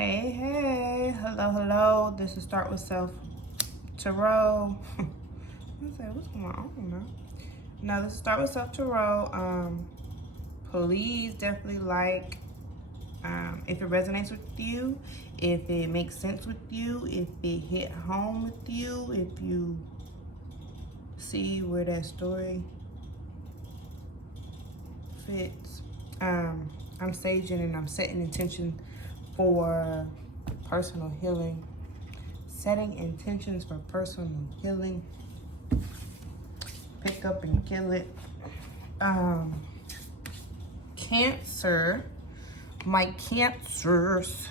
Hey, hey, hello. This is Start With Self Tarot. I said, what's going on now? No, this is Start With Self Tarot. Please definitely like, if it resonates with you, if it makes sense with you, if it hit home with you, if you see where that story fits. I'm saging and I'm setting intention for personal healing. Setting intentions for personal healing. Pick up and kill it. Cancer. My Cancerian.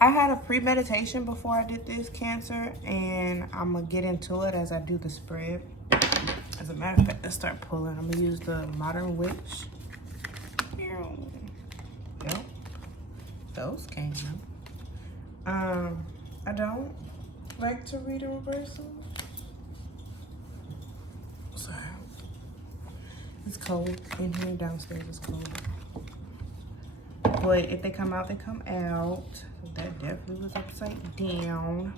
I had a premeditation before I did this, Cancer, and I'm gonna get into it as I do the spread. As a matter of fact, let's start pulling. I'm gonna use the Modern Witch. Yep, those came out. I don't like to read in reversal. Sorry. It's cold in here. Downstairs it's cold. But if they come out, they come out. That definitely was upside down.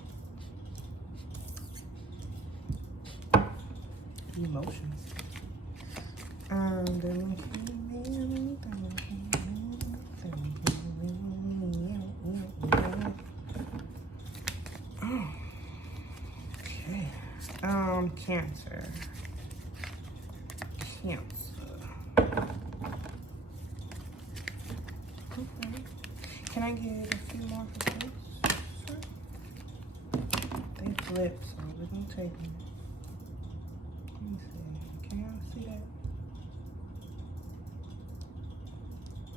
Emotions. Okay. Cancer. Okay. Can I get a few more for this? Sure. They flip, so we're gonna take them. Let me see. Can y'all see that?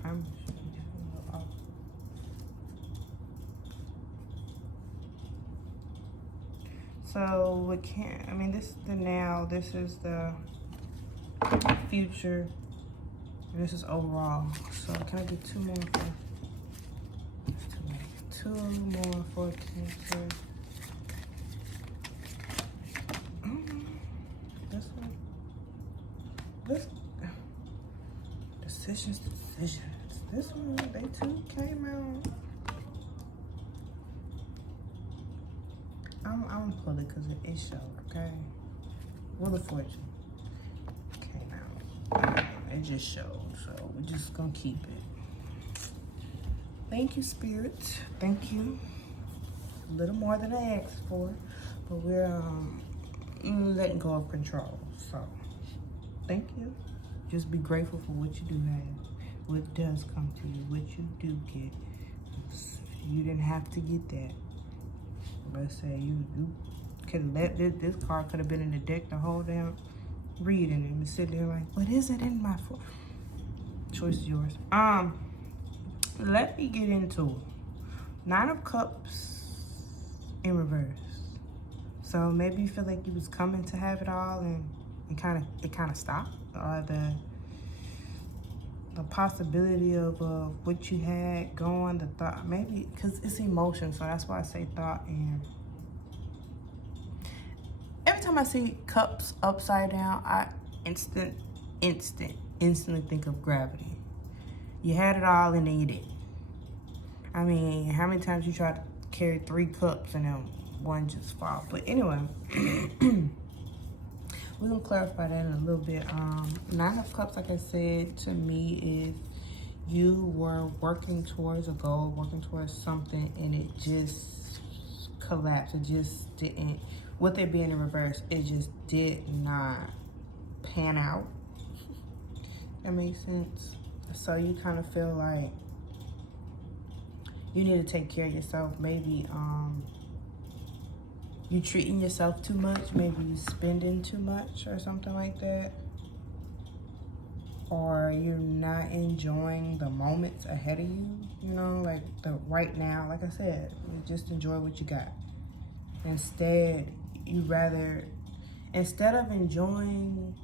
I'm off. So we can't. I mean, this is the now. This is the future. And this is overall. So can I get two more for? Two more for Cancer. This one. This decisions. This one, they too came out. I'm gonna pull it because it showed, okay? Wheel of Fortune came out. It just showed, so we're just gonna keep it. Thank you, Spirit. Thank you. A little more than I asked for, but we're letting go of control. So, thank you. Just be grateful for what you do have, what does come to you, what you do get. You didn't have to get that. Let's say you could have let this card could have been in the deck the whole damn reading and be sitting there like, what is it in my for? Choice is yours. Let me get into it. 9 of Cups in reverse. So maybe you feel like you was coming to have it all and it kind of stopped, or the possibility of what you had going, the thought, maybe because it's emotion, so that's why I say thought. And every time I see cups upside down, I instantly think of gravity. You had it all and then you didn't. I mean, how many times you try to carry 3 cups and then one just fall? But anyway, we're gonna clarify that in a little bit. 9 of Cups, like I said, to me is you were working towards a goal, working towards something, and it just collapsed. It just didn't. With it being in reverse, it just did not pan out. That makes sense. So you kind of feel like you need to take care of yourself. Maybe you treating yourself too much, maybe you spending too much or something like that, or you're not enjoying the moments ahead of you, you know, like the right now. Like I said, you just enjoy what you got. Instead, instead of enjoying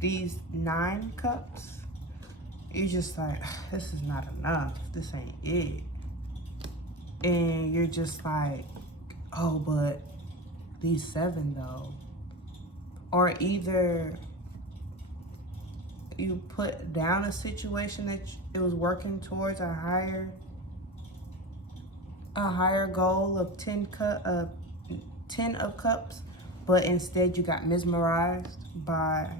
these 9 cups, you're just like, this is not enough, this ain't it. And you're just like, oh, but these 7 though. Or either you put down a situation that it was working towards a higher goal of 10 of cups, but instead you got mesmerized by,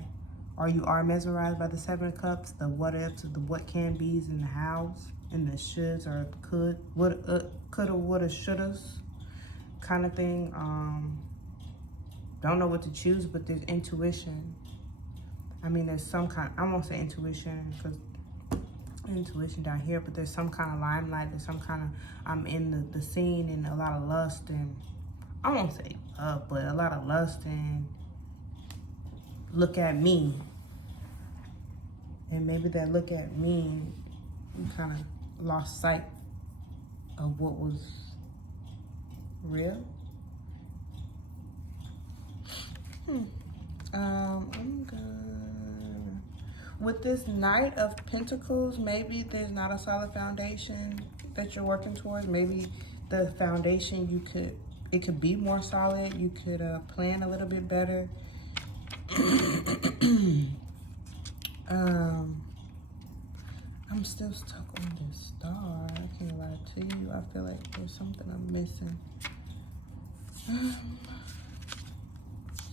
or you are mesmerized by the 7 of cups, the what ifs, the what can be's, and the hows, and the shoulds, or coulda, woulda, shouldas kind of thing. Don't know what to choose, but there's intuition. I mean, there's some kind, I won't say intuition because intuition down here, but there's some kind of limelight, there's some kind of, I'm in the scene, and a lot of lust, and I won't say love, but a lot of lust, and look at me. And maybe that look at me, you kind of lost sight of what was real. I'm good. With this Knight of Pentacles, maybe there's not a solid foundation that you're working towards. Maybe the foundation it could be more solid. You could plan a little bit better. I'm still stuck on this star. I can't lie to you. I feel like there's something I'm missing.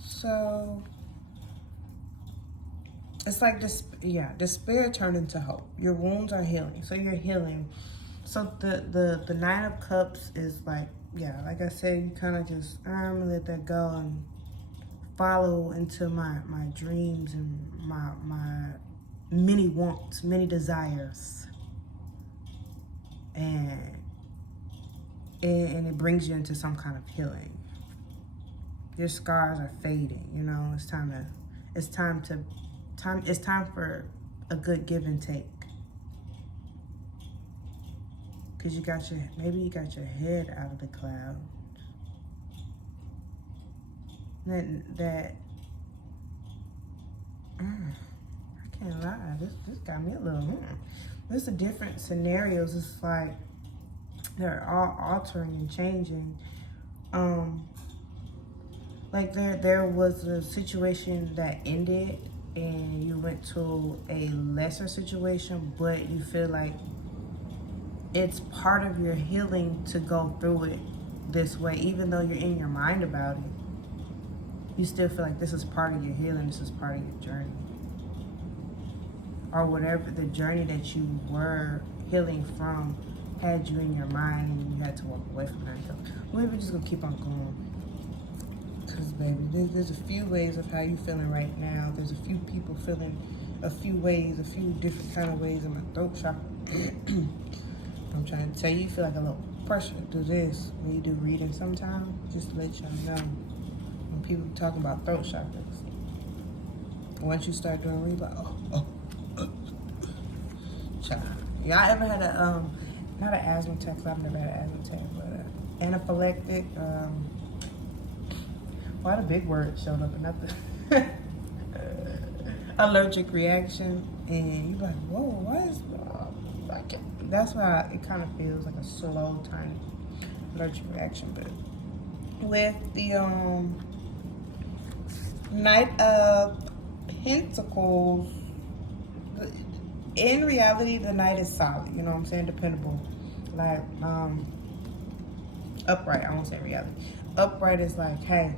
So it's like this, despair turned into hope. Your wounds are healing, so you're healing. So the 9 of Cups is like, like I said, you kind of just, I'm gonna let that go and follow into my dreams and my many wants, many desires, and it brings you into some kind of healing. Your scars are fading, you know. It's time for a good give and take. Cause maybe you got your head out of the clouds. I can't lie. This got me a little. There's the different scenarios. It's like they're all altering and changing. Like there was a situation that ended, and you went to a lesser situation, but you feel like it's part of your healing to go through it this way, even though you're in your mind about it. You still feel like this is part of your healing, this is part of your journey. Or whatever the journey that you were healing from had you in your mind, and you had to walk away from that. So we're just gonna keep on going. Cause baby, there's a few ways of how you feeling right now. There's a few people feeling a few ways, a few different kind of ways in my throat chakra. I'm trying to tell you, you feel like a little pressure to do this when you do reading sometimes, just to let y'all know. When people talking about throat chakras, once you start doing reading, like, child. Y'all ever had a, not an asthma attack, I've never had an asthma attack, but anaphylactic, why the big word showed up and not the allergic reaction, and you're like, whoa, what is, that's why it kind of feels like a slow, tiny allergic reaction. But with the Knight of Pentacles, in reality, the Knight is solid. You know what I'm saying? Dependable. Like, upright. I won't say reality. Upright is like, hey,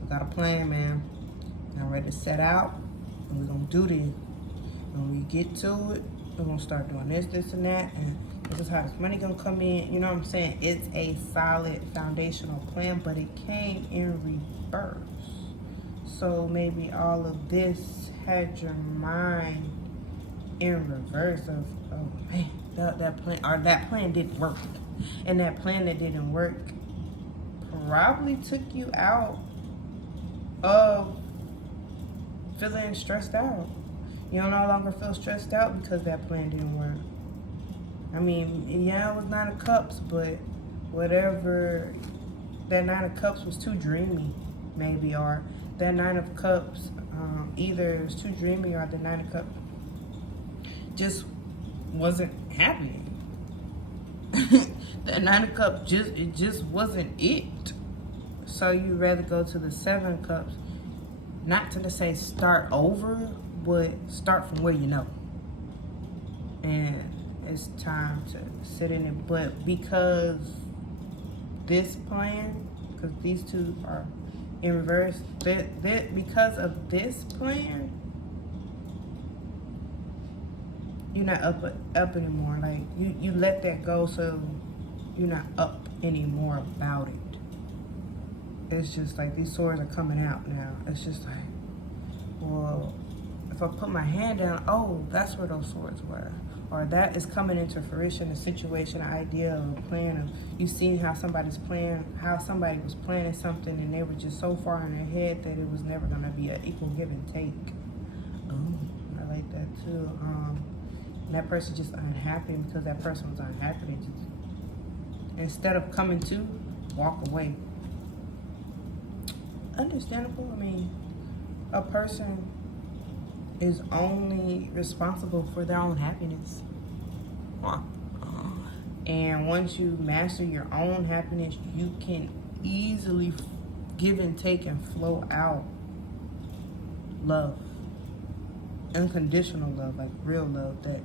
we got a plan, man. I'm ready to set out, and we're gonna do this. When we get to it, we're gonna start doing this, this, and that, and this is how this money gonna come in. You know what I'm saying? It's a solid foundational plan, but it came in reverse. So maybe all of this had your mind in reverse of, oh man, that plan didn't work. And that plan that didn't work probably took you out of feeling stressed out. You don't no longer feel stressed out because that plan didn't work. I mean, yeah, it was 9 of Cups, but whatever, that 9 of Cups was too dreamy, maybe, or that 9 of Cups, either it was too dreamy or the 9 of Cups just wasn't happening. That 9 of Cups, it just wasn't it. So you'd rather go to the 7 of Cups, not to say start over, but start from where you know. And it's time to sit in it. But because this plan, because these two are in reverse, because of this plan, you're not up anymore. Like you let that go, so you're not up anymore about it. It's just like these swords are coming out now. It's just like, well, if I put my hand down, oh, that's where those swords were. Or that is coming into fruition, a situation, an idea, or a plan of, you've seen how somebody was planning something and they were just so far in their head that it was never gonna be an equal give and take. Oh, I like that too. And that person just unhappy, and because that person was unhappy, they just, instead of coming to, walk away. Understandable. I mean, a person is only responsible for their own happiness. And once you master your own happiness, you can easily give and take and flow out love. Unconditional love, like real love, that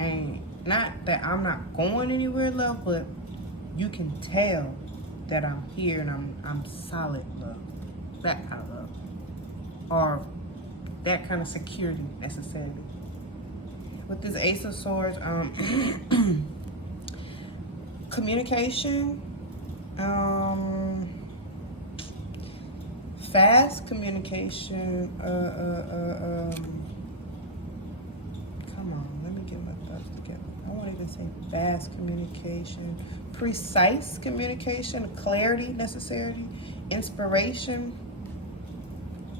ain't, not that I'm not going anywhere love, but you can tell that I'm here and I'm solid love. That kind of love. Or that kind of security necessarily. With this Ace of Swords, communication, fast communication, come on, let me get my thoughts together. I won't even say fast communication, precise communication, clarity, necessity, inspiration.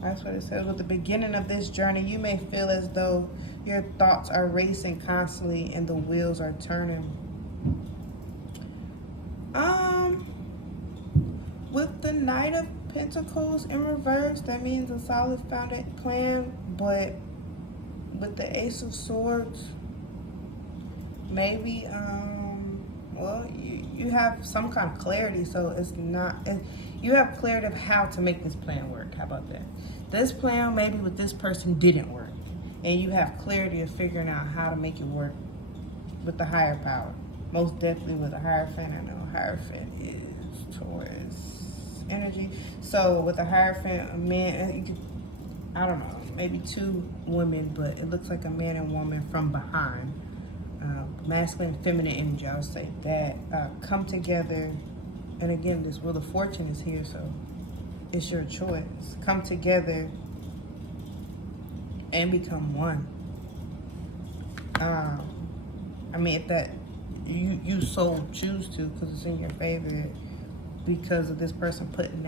That's what it says. With the beginning of this journey, you may feel as though your thoughts are racing constantly and the wheels are turning. With the Knight of Pentacles in reverse, that means a solid founded plan. But with the Ace of Swords, maybe well, you have some kind of clarity, so it's not, you have clarity of how to make this plan work. How about that? This plan maybe with this person didn't work, and you have clarity of figuring out how to make it work with the higher power. Most definitely with a Hierophant. I know Hierophant is Taurus energy. So with a Hierophant, a man, you could, I don't know, maybe two women, but it looks like a man and woman from behind. Masculine and feminine energy, I would say that come together. And again, this Wheel of Fortune is here, so it's your choice. Come together and become one. I mean, if that you so choose to, because it's in your favor, because of this person putting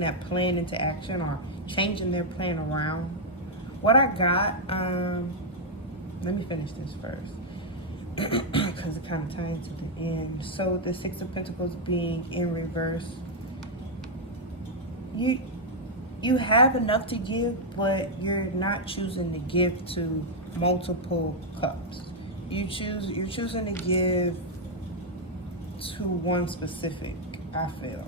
that plan into action or changing their plan around. What I got, let me finish this first, because it kind of ties to the end. So the Six of Pentacles being in reverse, you have enough to give, but you're not choosing to give to multiple cups. You're choosing to give to one specific. I feel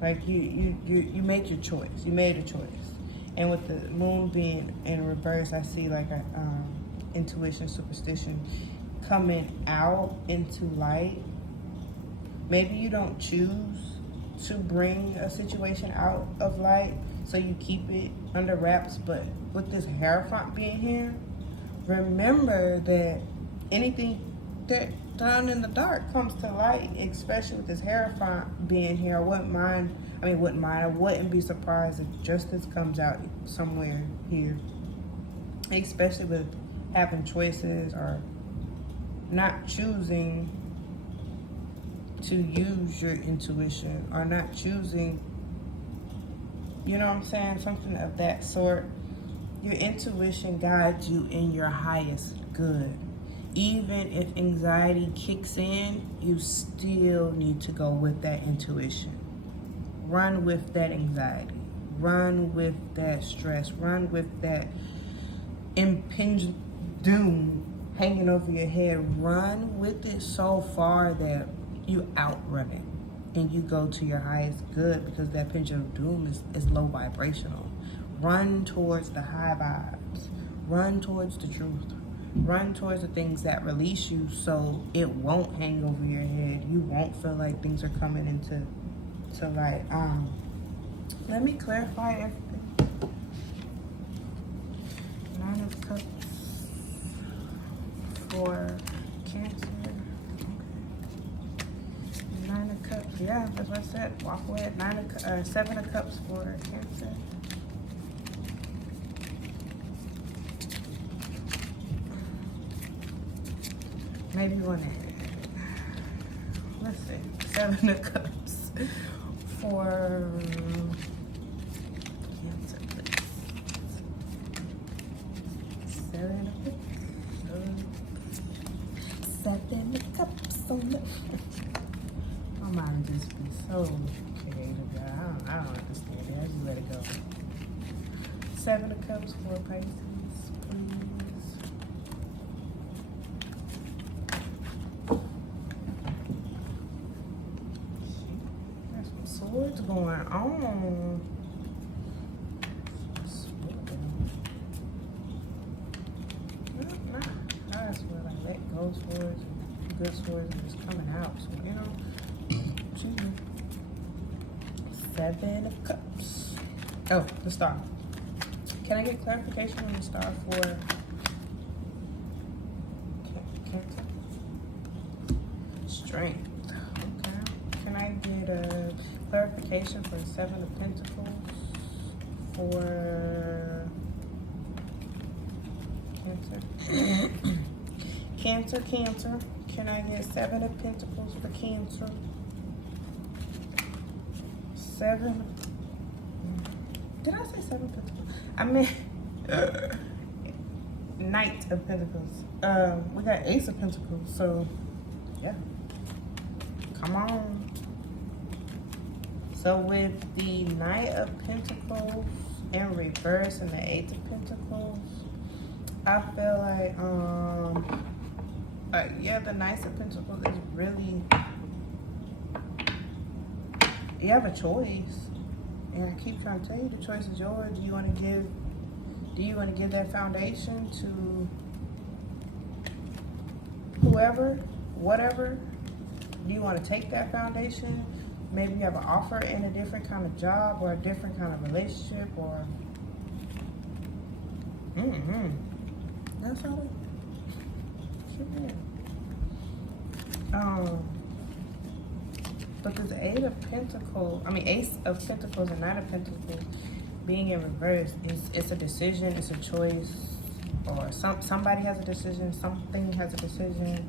like you made your choice. You made a choice, and with the Moon being in reverse, I see like a intuition, superstition coming out into light. Maybe you don't choose to bring a situation out of light, so you keep it under wraps. But with this Hierophant being here, remember that anything that done in the dark comes to light, especially with this Hierophant being here. I wouldn't be surprised if justice comes out somewhere here, especially with having choices or not choosing to use your intuition, or not choosing, you know what I'm saying, something of that sort. Your intuition guides you in your highest good. Even if anxiety kicks in, you still need to go with that intuition. Run with that anxiety. Run with that stress. Run with that impending doom hanging over your head. Run with it so far that you outrun it and you go to your highest good, because that pendulum of doom is low vibrational. Run towards the high vibes. Run towards the truth. Run towards the things that release you so it won't hang over your head. You won't feel like things are coming into light. Let me clarify everything. 9 of Cups for Cancer. Okay. 9 of Cups, yeah, that's what I said. Walk away. 7 of Cups for Cancer. Maybe you want to, let's see, 7 of Cups for Cancer, please. 7 of Cups. 7 of Cups on the... My mind just be so creative, y'all. I don't understand it. I just let it go. 7 of Cups for Pisces, please. What's going on? I swear, like, let go swords, good swords, and just coming out. So, you know, excuse me. 7 of Cups. Oh, the Star. Can I get clarification on the Star for Cancer? Strength. Okay. Can I get a clarification for 7 of Pentacles for Cancer? Cancer. Can I get 7 of Pentacles for Cancer? 7. Did I say 7 of Pentacles? I meant Knight of Pentacles. We got Ace of Pentacles, so yeah. Come on. So with the Knight of Pentacles in reverse and the 8 of Pentacles, I feel like yeah, the Knight of Pentacles is really, you have a choice. And I keep trying to tell you, the choice is yours. Do you want to give that foundation to whoever, whatever? Do you want to take that foundation? Maybe you have an offer in a different kind of job or a different kind of relationship, or that's all it. But this Ace of Pentacles and Knight of Pentacles being in reverse it's a decision, it's a choice, or somebody has a decision, something has a decision.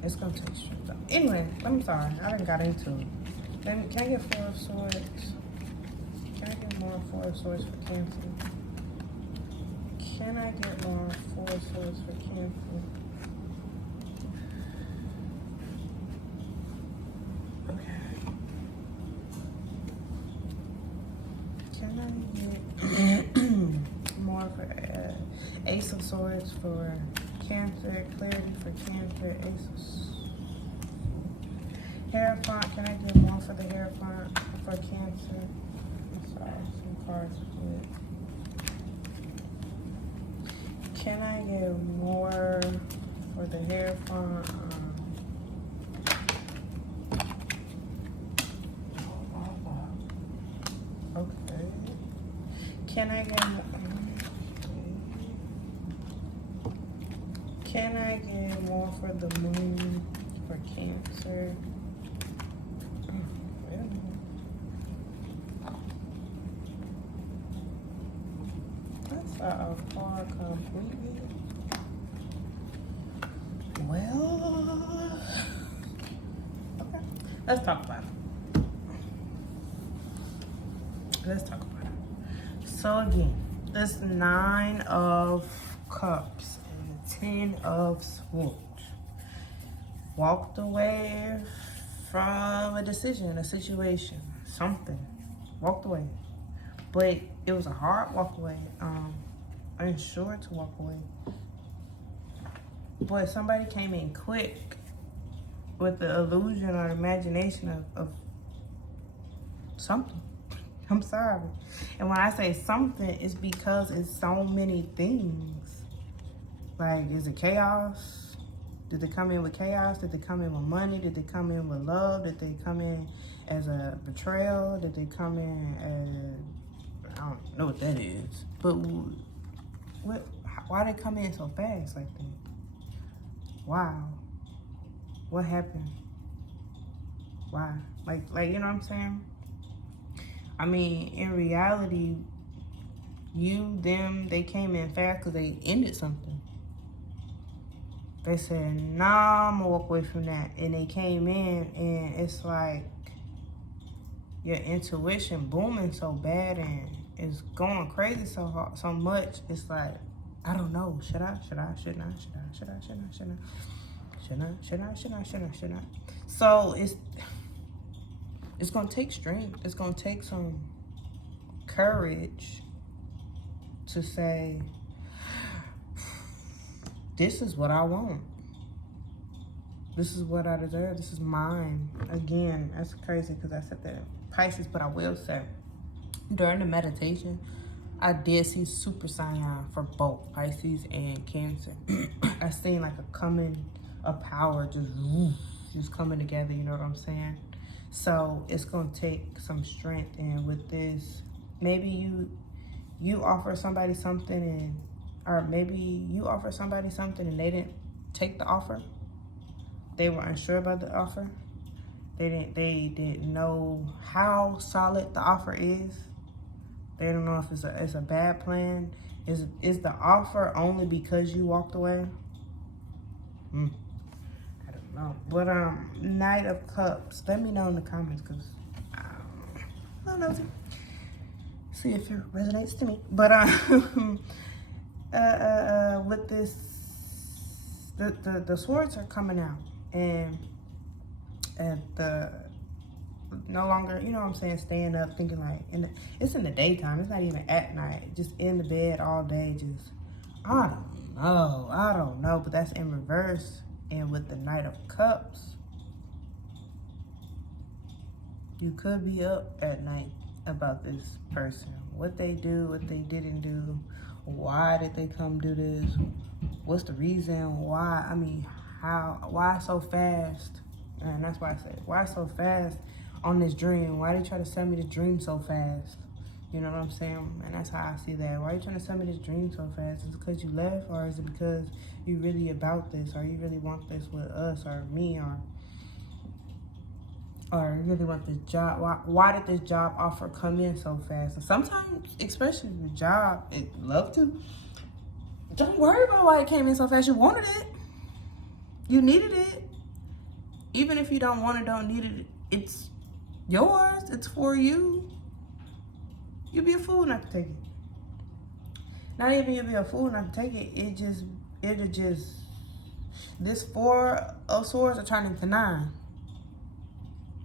It's gonna take strength. Anyway, I'm sorry, I done got into it. Can I get 4 of Swords? Can I get more 4 of Swords for Cancer? Can I get more 4 of Swords for Cancer? Okay. Can I get more for Ace of Swords for Cancer, clarity for Cancer, Ace of Hierophant? Can I get more for the Hierophant for Cancer? I'm sorry, some cards split. Can I get more for the Hierophant? Okay. Can I get more? Can I get more for the Moon for Cancer? That's a far completely. Well, okay. Let's talk about it. So again, this 9 of Cups and 10 of Swords. Walked away from a decision, a situation, something. Walked away. But it was a hard walk away. Unsure to walk away. But somebody came in quick with the illusion or imagination of something. I'm sorry. And when I say something, it's because it's so many things. Like, is it chaos? Did they come in with chaos? Did they come in with money? Did they come in with love? Did they come in as a betrayal? Did they come in as, I don't know what that is. But why they come in so fast like that? Wow. What happened? Why? Like, you know what I'm saying? I mean, in reality, they came in fast because they ended something. They said, nah, I'm gonna walk away from that. And they came in, and it's like your intuition booming so bad and it's going crazy so much. It's like, I don't know. Should I? So it's gonna take strength. It's gonna take some courage to say, this is what I want. This is what I deserve. This is mine. Again, that's crazy because I said that Pisces, but I will say, during the meditation, I did see super cyan for both Pisces and Cancer. I seen like a power just coming together, you know what I'm saying? So it's gonna take some strength, and with this, maybe you offer somebody something or maybe you offer somebody something and they didn't take the offer. They were unsure about the offer. They didn't know how solid the offer is. They don't know if it's a bad plan. Is the offer only because you walked away? I don't know. But Knight of Cups. Let me know in the comments because I don't know. See if it resonates to me. But with this, the swords are coming out, and the no longer, you know what I'm saying, staying up thinking like, it's in the daytime. It's not even at night. Just in the bed all day. Just I don't know. But that's in reverse. And with the Knight of Cups, you could be up at night about this person. What they do, what they didn't do. Why did they come do this? What's the reason? Why? I mean, why so fast? And that's why I said, why so fast on this dream? Why they try to sell me this dream so fast? You know what I'm saying? And that's how I see that. Why are you trying to sell me this dream so fast? Is it because you left, or is it because you really about this, or you really want this with us or me, or you really want this job? Why did this job offer come in so fast? And sometimes, especially the job, it love to. Don't worry about why it came in so fast. You wanted it. You needed it. Even if you don't want it, don't need it, it's yours. It's for you. You'd be a fool not to take it. Not even you'd be a fool not to take it. It'll just, this 4 of Swords will turn into 9.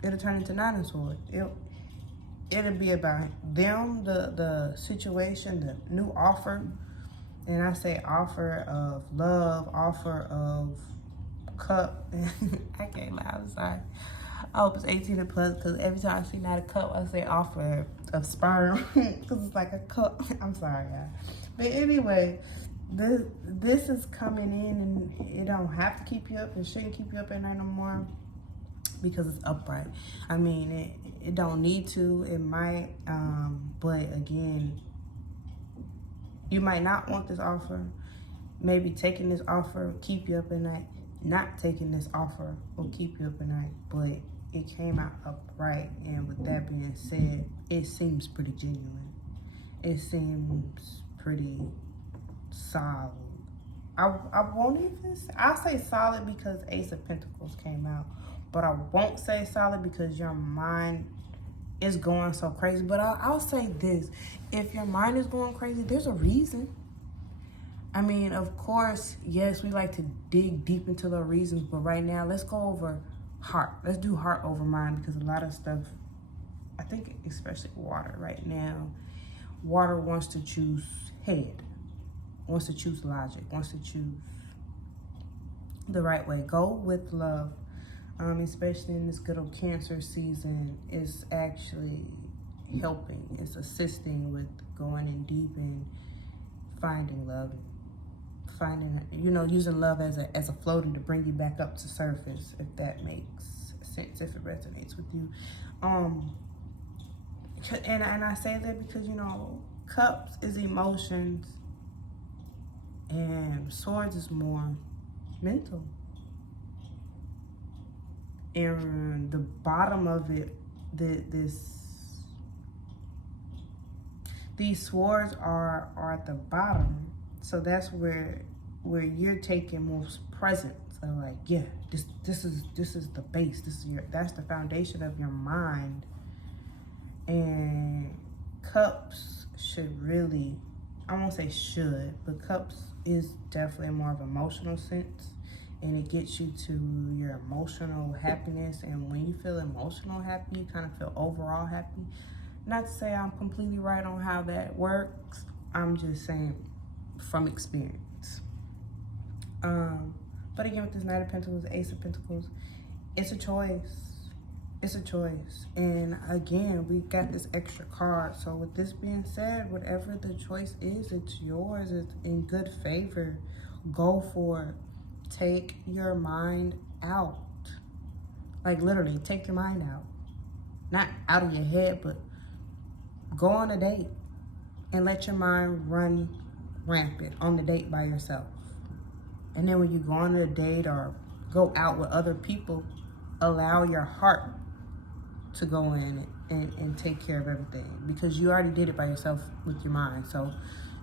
It'll turn into 9 of Swords. It'll be about them, the situation, the new offer. And I say offer of love, offer of cup. I can't lie, I'm sorry. I hope it's 18 and plus, because every time I see not a cup, I say offer of sperm, because it's like a cup. I'm sorry, y'all. But anyway, this is coming in, and it don't have to keep you up. It shouldn't keep you up at night no more, because it's upright. I mean, it don't need to. It might, but again, you might not want this offer. Maybe taking this offer will keep you up at night. Not taking this offer will keep you up at night, but it came out upright. And with that being said, it seems pretty genuine. It seems pretty solid. I won't even say, I'll say solid because Ace of Pentacles came out, but I won't say solid because your mind is going so crazy. But I'll say this, if your mind is going crazy, there's a reason. I mean, of course, yes, we like to dig deep into the reasons, but right now, let's go over heart. Let's do heart over mind, because a lot of stuff, I think especially water right now, water wants to choose head, wants to choose logic, wants to choose the right way. Go with love, especially in this good old Cancer season. It's actually helping. It's assisting with going in deep and finding love, using love as a floating to bring you back up to surface, if that makes sense, if it resonates with you. And I say that because, cups is emotions and swords is more mental. And the bottom of it, these swords are at the bottom, so that's where you're taking most presence. So like, yeah, this is the base. That's the foundation of your mind. And cups should really, I won't say should, but cups is definitely more of emotional sense, and it gets you to your emotional happiness. And when you feel emotional happy, you kind of feel overall happy. Not to say I'm completely right on how that works. I'm just saying from experience. But again, with this Knight of Pentacles, Ace of Pentacles, it's a choice. It's a choice. And again, we got this extra card. So with this being said, whatever the choice is, it's yours. It's in good favor. Go for it. Take your mind out. Like literally, take your mind out. Not out of your head, but go on a date and let your mind run rampant on the date by yourself. And then when you go on a date or go out with other people, allow your heart to go in and take care of everything, because you already did it by yourself with your mind. So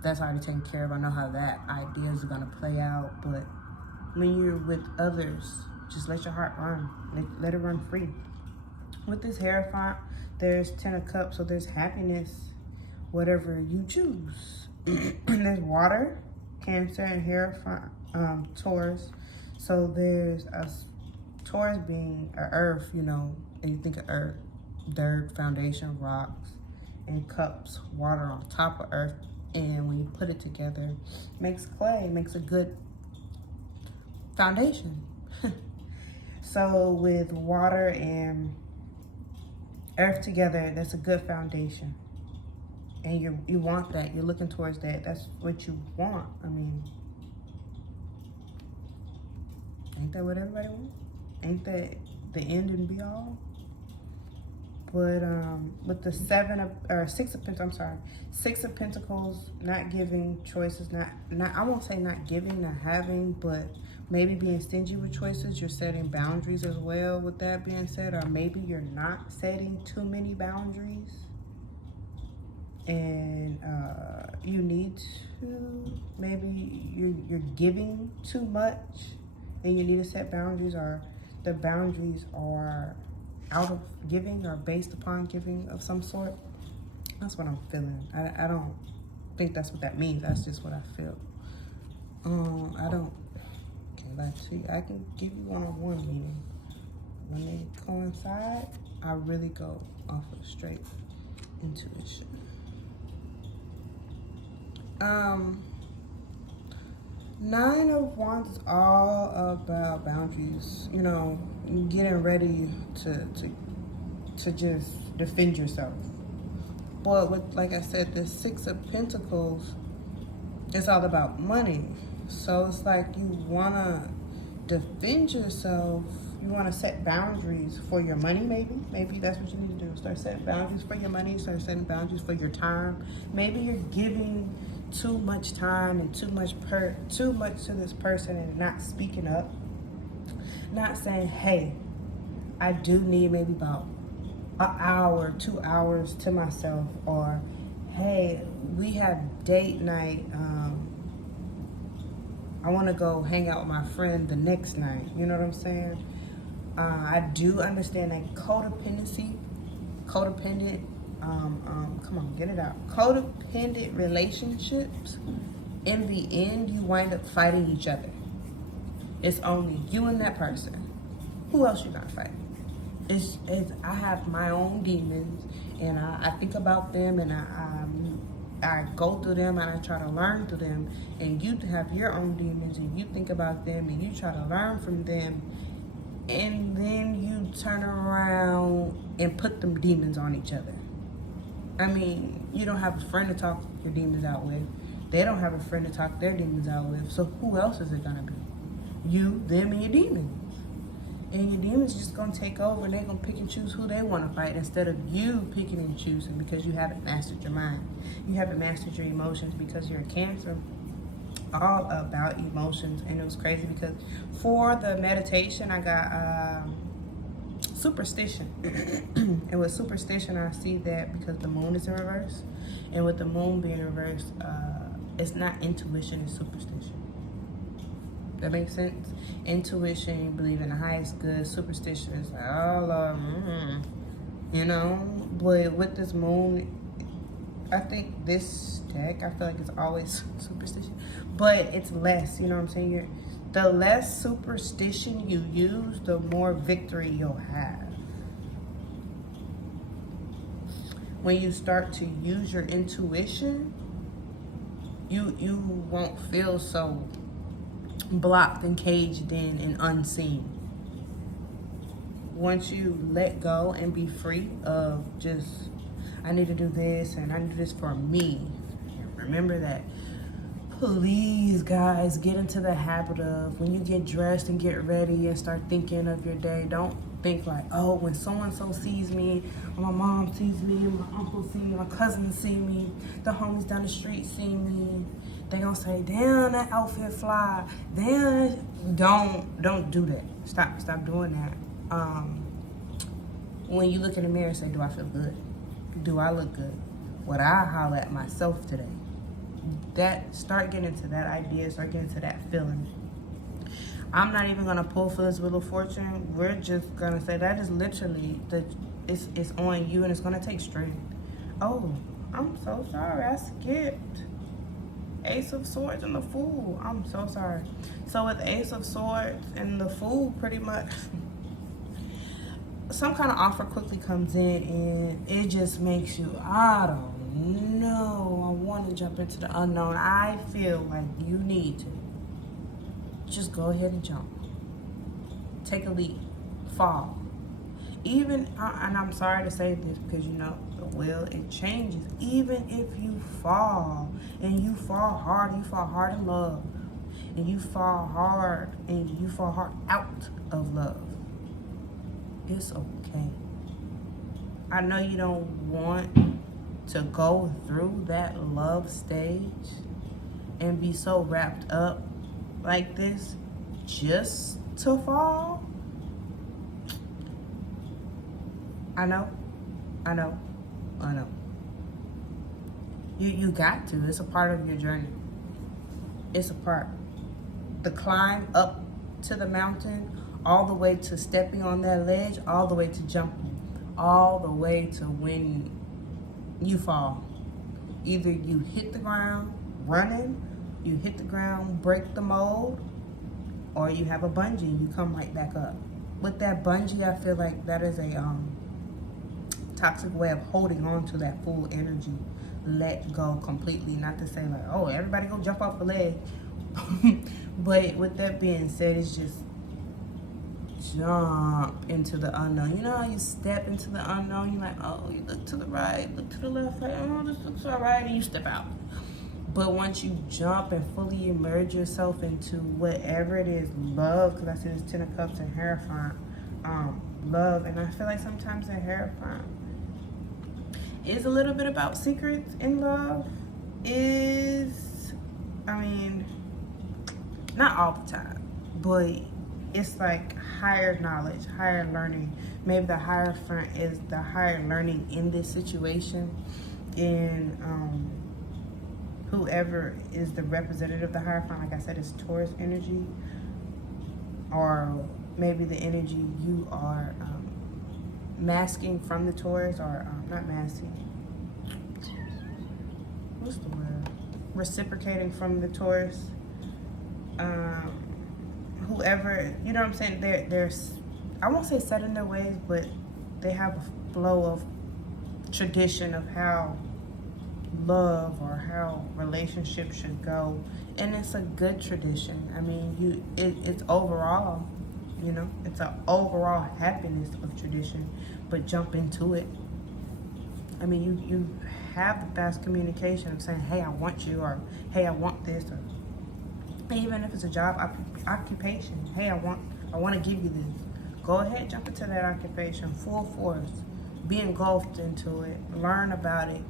that's already taken care of. I know how that idea is going to play out, but when you're with others, just let your heart run. Let it run free. With this Hierophant, there's 10 of Cups, so there's happiness, whatever you choose. And there's water, Cancer, and Hierophant, Taurus. So there's a Taurus being a earth, and you think of earth, dirt, foundation, rocks, and cups, water on top of earth. And when you put it together, makes clay, makes a good foundation. So with water and earth together, that's a good foundation. And you want that. You're looking towards that. That's what you want. I mean, ain't that what everybody wants? Ain't that the end and be all? But with the Six of Pentacles, not giving choices, not I won't say not giving, not having, but maybe being stingy with choices. You're setting boundaries as well with that being said, or maybe you're not setting too many boundaries. And you need to, maybe you're giving too much and you need to set boundaries, or the boundaries are out of giving or based upon giving of some sort. That's what I'm feeling. I don't think that's what that means. That's just what I feel. I can't lie to you. I can give you one-on-one meaning. When they coincide, I really go off of straight intuition. Nine of Wands is all about boundaries, getting ready to just defend yourself. But with, like I said, the Six of Pentacles, it's all about money. So it's like you want to defend yourself. You want to set boundaries for your money, maybe that's what you need to do. Start setting boundaries for your money. Start setting boundaries for your time. Maybe you're giving too much time and too much to this person and not speaking up. Not saying, hey, I do need maybe about an hour, 2 hours to myself, or hey, we have date night. I want to go hang out with my friend the next night. You know what I'm saying? I do understand that codependent, come on, get it out. Codependent relationships, in the end, you wind up fighting each other. It's only you and that person. Who else you gonna fight? I have my own demons, and I think about them, and I go through them, and I try to learn through them. And you have your own demons, and you think about them, and you try to learn from them. And then you turn around and put them demons on each other. I mean, you don't have a friend to talk your demons out with. They don't have a friend to talk their demons out with. So who else is it gonna be? You, them, and your demons. And your demons just gonna take over, and they're gonna pick and choose who they wanna fight instead of you picking and choosing, because you haven't mastered your mind. You haven't mastered your emotions because you're a Cancer. All about emotions. And it was crazy because for the meditation, I got superstition. And with superstition, I see that because the moon is in reverse. And with the moon being reversed, it's not intuition, it's superstition. That makes sense? Intuition, you believe in the highest good. Superstition is like, oh Lord, you know? But with this moon, I think this deck, I feel like it's always superstition. But it's less, you know what I'm saying? The less superstition you use, the more victory you'll have. When you start to use your intuition, you won't feel so blocked and caged in and unseen. Once you let go and be free of just, I need to do this and I need to do this for me. Remember that. Please, guys, get into the habit of when you get dressed and get ready and start thinking of your day, don't think like, oh, when so-and-so sees me, or my mom sees me, my uncle sees me, my cousins see me, the homies down the street see me, they gonna say, damn, that outfit fly. Damn, don't do that. Stop doing that. When you look in the mirror and say, do I feel good? Do I look good? Would I holler at myself today? Start getting into that idea, start getting into that feeling. I'm not even gonna pull for this Wheel of Fortune. We're just gonna say that is literally it's on you, and it's gonna take strength. Oh, I'm so sorry, I skipped Ace of Swords and the Fool. I'm so sorry. So with Ace of Swords and the Fool, pretty much some kind of offer quickly comes in, and it just makes you, I don't know, I want to jump into the unknown. I feel like you need to just go ahead and jump. Take a leap. Fall. Even, and I'm sorry to say this because you know the will, it changes. Even if you fall, and you fall hard in love, and you fall hard out of love, it's okay. I know you don't want to go through that love stage and be so wrapped up like this just to fall. I know. You got to. It's a part of your journey. It's a part. The climb up to the mountain, all the way to stepping on that ledge, all the way to jumping, all the way to when you fall. Either you hit the ground running, you hit the ground, break the mold, or you have a bungee and you come right back up. With that bungee, I feel like that is a toxic way of holding on to that full energy. Let go completely. Not to say like, oh, everybody go jump off the ledge. But with that being said, it's just jump into the unknown. You know how you step into the unknown, you're like, oh, you look to the right, look to the left, like, oh, this looks all right, and you step out. But once you jump and fully immerse yourself into whatever it is, love, because I see this 10 of Cups and Hierophant, love, and I feel like sometimes the Hierophant is a little bit about secrets in love. I mean, not all the time, but it's like higher knowledge, higher learning. Maybe the Hierophant is the higher learning in this situation. And whoever is the representative of the Hierophant, like I said, is Taurus energy. Or maybe the energy you are masking from the Taurus, or not masking. What's the word? Reciprocating from the Taurus. Whoever, you know what I'm saying? There's, I won't say set in their ways, but they have a flow of tradition of how love or how relationships should go, and it's a good tradition. I mean, it's overall, you know, it's an overall happiness of tradition, but jump into it. I mean, you have the fast communication of saying, hey, I want you, or hey, I want this, or even if it's a job occupation, hey, I want to give you this. Go ahead, jump into that occupation full force. Be engulfed into it. Learn about it,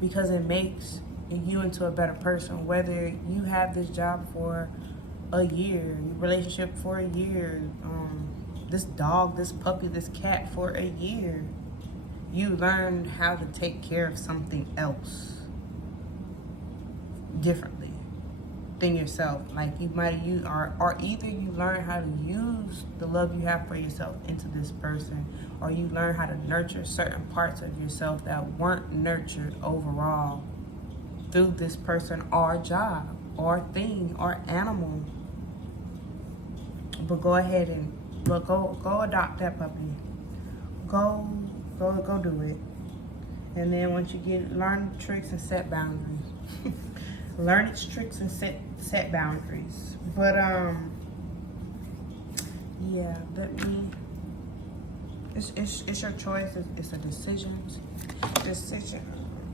because it makes you into a better person. Whether you have this job for a year, relationship for a year, this dog, this puppy, this cat for a year, you learn how to take care of something else differently than yourself. Like or either you learn how to use the love you have for yourself into this person, or you learn how to nurture certain parts of yourself that weren't nurtured overall through this person or job or thing or animal. But go ahead and go adopt that puppy. Go do it. And then once you learn the tricks and set boundaries. Learn its tricks and set boundaries. But yeah, it's your choice. It's a decision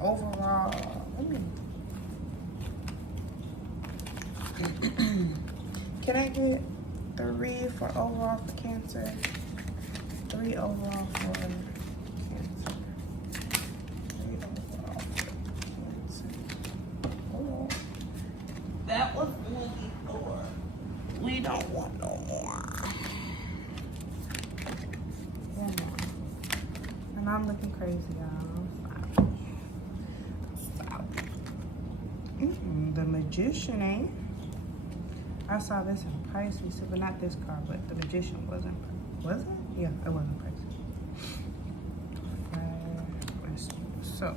overall. Can I get 3 for overall for Cancer? 3 overall for Cancer. 3 overall for Cancer. Oh, that was only 4. We don't want no more. One more. And I'm looking crazy, y'all. Stop. The Magician, eh? I saw this in Pisces, but not this card, but the Magician wasn't. Was it? Yeah, it wasn't Pisces. So,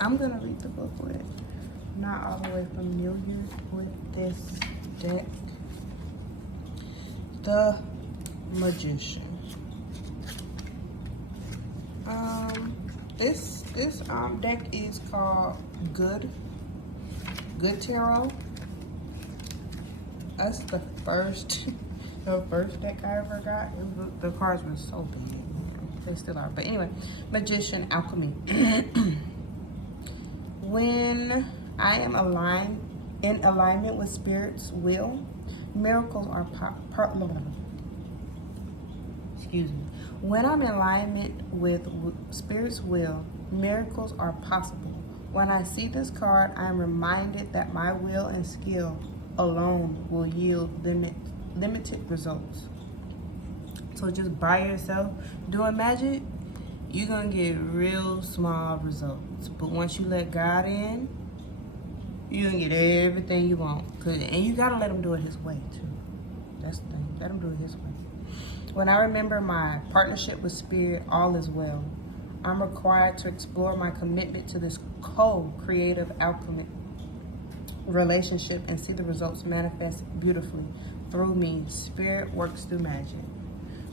I'm going to read the booklet. Not all the way familiar with this deck. The Magician. This deck is called Good Tarot. That's the first deck I ever got. The cards were so big. They still are. But anyway, Magician, Alchemy. When I am in alignment with Spirit's will, miracles are excuse me. When I'm in alignment with Spirit's will, miracles are possible. When I see this card, I am reminded that my will and skill alone will yield limited results. So just by yourself doing magic, you're gonna get real small results. But once you let God in, you're gonna get everything you want. And you gotta let him do it his way too. That's the thing. Let him do it his way. When I remember my partnership with Spirit, all is well. I'm required to explore my commitment to this co-creative alchemy relationship and see the results manifest beautifully through me. Spirit works through magic.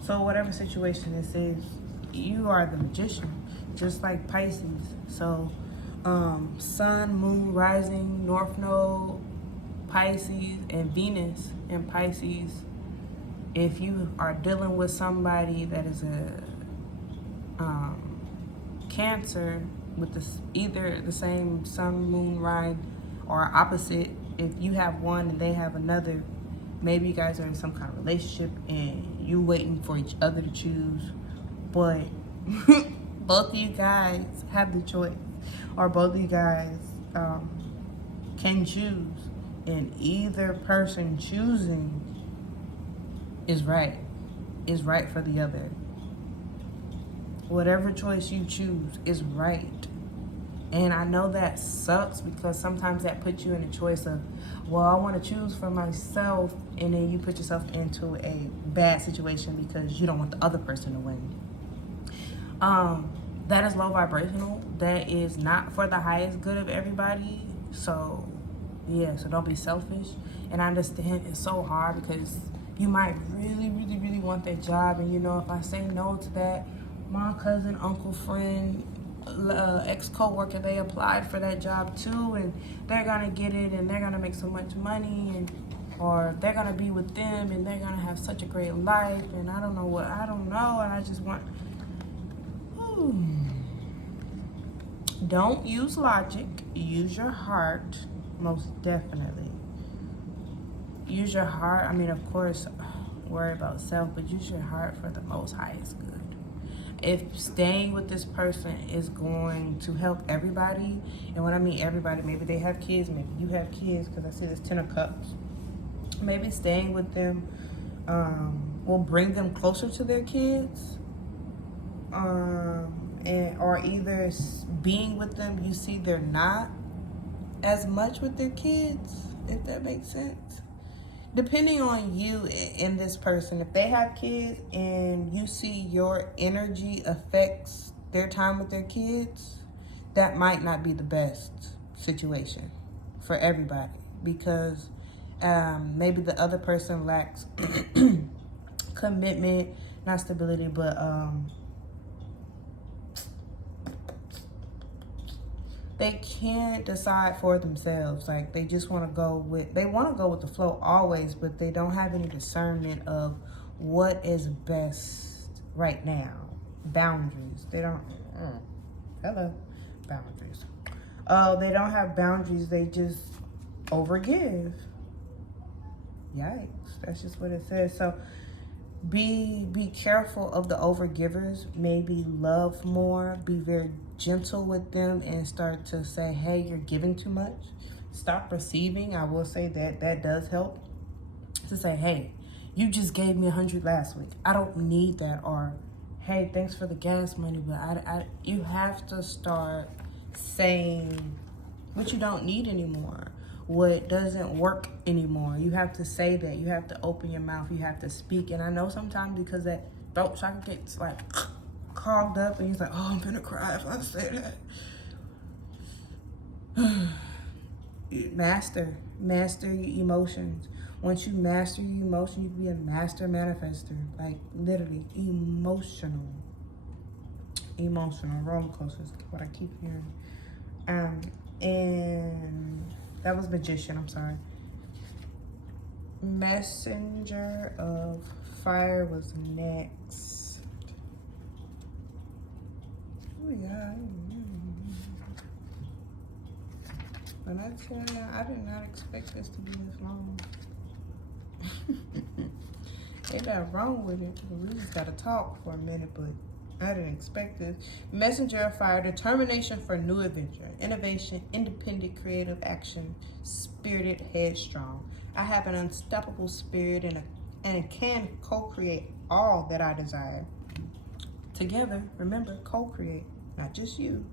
So whatever situation this is, you are the magician, just like Pisces. So Sun, Moon, Rising, North Node, Pisces, and Venus in Pisces. If you are dealing with somebody that is a Cancer with either the same Sun, Moon, Rise, or opposite, if you have one and they have another, maybe you guys are in some kind of relationship and you're waiting for each other to choose, but both of you guys have the choice, or both of you guys can choose, and either person choosing is right for the other. Whatever choice you choose is right. And I know that sucks, because sometimes that puts you in a choice of, well, I want to choose for myself, and then you put yourself into a bad situation because you don't want the other person to win. That is low vibrational. That is not for the highest good of everybody. So yeah, so don't be selfish. And I understand it's so hard because you might really, really, really want that job, and you know, if I say no to that, my cousin, uncle, friend, ex-co-worker, they applied for that job too, and they're gonna get it, and they're gonna make so much money, and or they're gonna be with them, and they're gonna have such a great life, and I don't know, and I just want, Don't use logic. Use your heart, most definitely. Use your heart. I mean, of course, worry about self, but use your heart for the most highest good. If staying with this person is going to help everybody, and when I mean everybody, maybe they have kids, maybe you have kids, because I see this 10 of cups. Maybe staying with them will bring them closer to their kids, or either being with them, you see they're not as much with their kids, if that makes sense. Depending on you and this person, if they have kids and you see your energy affects their time with their kids, that might not be the best situation for everybody, because maybe the other person lacks commitment, not stability, but they can't decide for themselves. Like, they just want to go with the flow always, but they don't have any discernment of what is best right now. Boundaries. They don't, boundaries. They don't have boundaries. They just overgive. Yikes. That's just what it says. So be careful of the overgivers. Maybe love more. Be very gentle with them and start to say, hey, you're giving too much. Stop receiving. I will say that does help. To say, hey, you just gave me 100 last week. I don't need that. Or, hey, thanks for the gas money, but you have to start saying what you don't need anymore, what doesn't work anymore. You have to say that. You have to open your mouth. You have to speak. And I know sometimes because that throat chakra gets like clogged up and he's like, oh, I'm gonna cry if I say that. Master your emotions. Once you master your emotion, you can be a master manifester. Like, literally emotional roller coasters, what I keep hearing. And that was magician, I'm sorry. Messenger of fire was next. Oh yeah. When I tell you, I did not expect this to be this long. Ain't nothing wrong with it. We just gotta talk for a minute, but I didn't expect this. Messenger of fire, determination for new adventure, innovation, independent, creative action, spirited, headstrong. I have an unstoppable spirit and can co-create all that I desire. Together, remember, co-create, not just you.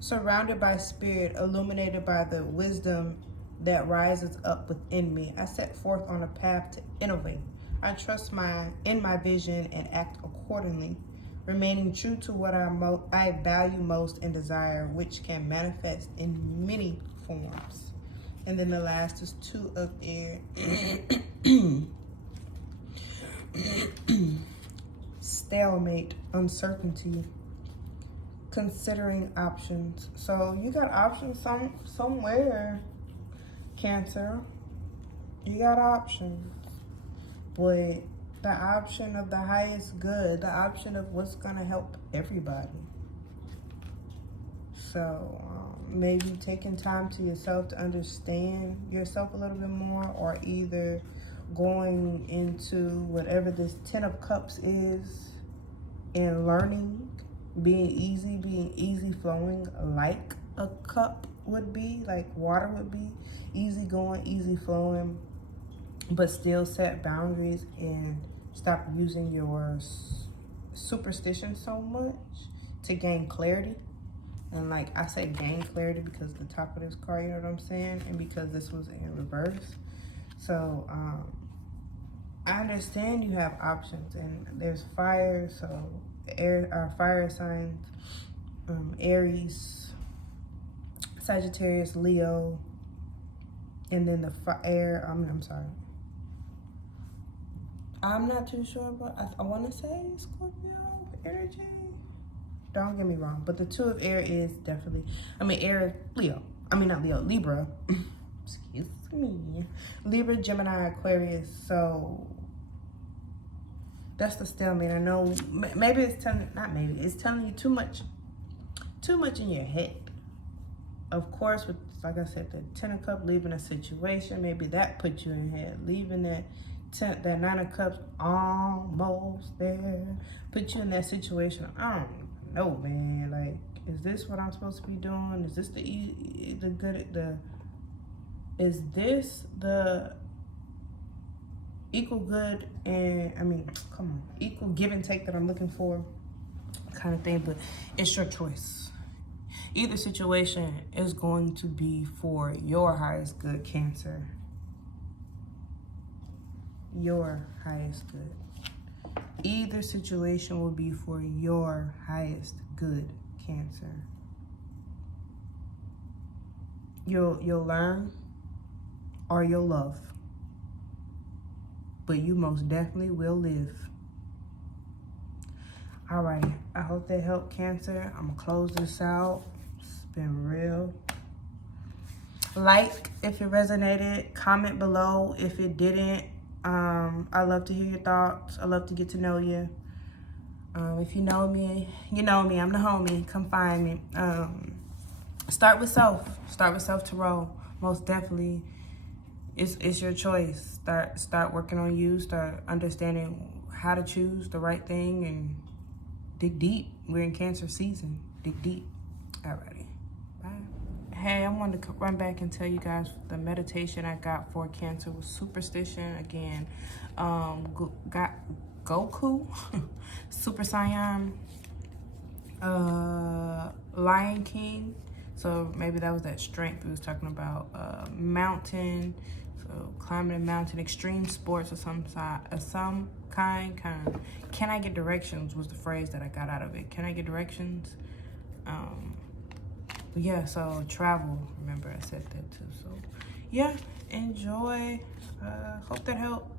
Surrounded by spirit, illuminated by the wisdom that rises up within me, I set forth on a path to innovate. I trust in my vision and act accordingly, remaining true to what I value most and desire, which can manifest in many forms. And then the last is 2 of air. Stalemate, uncertainty, considering options. So you got options somewhere, Cancer. You got options. But the option of the highest good, the option of what's going to help everybody. So maybe taking time to yourself to understand yourself a little bit more, or either going into whatever this 10 of cups is and learning, being easy flowing, like a cup would be, like water would be, easy going, easy flowing, but still set boundaries and stop using your superstition so much to gain clarity. And like I said, gain clarity because the top of this card, you know what I'm saying? And because this was in reverse. So I understand you have options, and there's fire, so fire signs, Aries, Sagittarius, Leo, and then the air, I'm sorry. I'm not too sure, but I want to say Scorpio energy. Don't get me wrong, but the 2 of air is definitely, air, Leo. Not Leo, Libra. Excuse me. Libra, Gemini, Aquarius. So that's the stalemate. I know maybe it's telling, not maybe, it's telling you too much in your head. of course, with, like I said, the 10 of Cups, leaving a situation, maybe that put you in head. Leaving that 9 of Cups, almost there, put you in that situation. I don't know, man. Like, is this what I'm supposed to be doing? Is this is this the equal good and, I mean, come on, equal give and take that I'm looking for kind of thing? But it's your choice. Either situation is going to be for your highest good, Cancer. Your highest good. Either situation will be for your highest good, Cancer. You'll learn or you'll love. But you most definitely will live. Alrighty, I hope that helped, Cancer. I'm gonna close this out. It's been real. Like if it resonated, comment below if it didn't. I love to hear your thoughts. I love to get to know you. If you know me, you know me. I'm the homie. Come find me. Start with self. Start with self-tarot. Most definitely. It's your choice. Start working on you. Start understanding how to choose the right thing and dig deep. We're in Cancer season. Dig deep. Alrighty. Bye. Hey, I wanted to run back and tell you guys the meditation I got for Cancer was superstition. Again, got Goku, Super Saiyan, Lion King. So maybe that was that strength we was talking about. Mountain, so climbing a mountain, extreme sports of some kind. Can I get directions was the phrase that I got out of it. Can I get directions? Yeah, so travel. Remember I said that too. So yeah, enjoy. Hope that helped.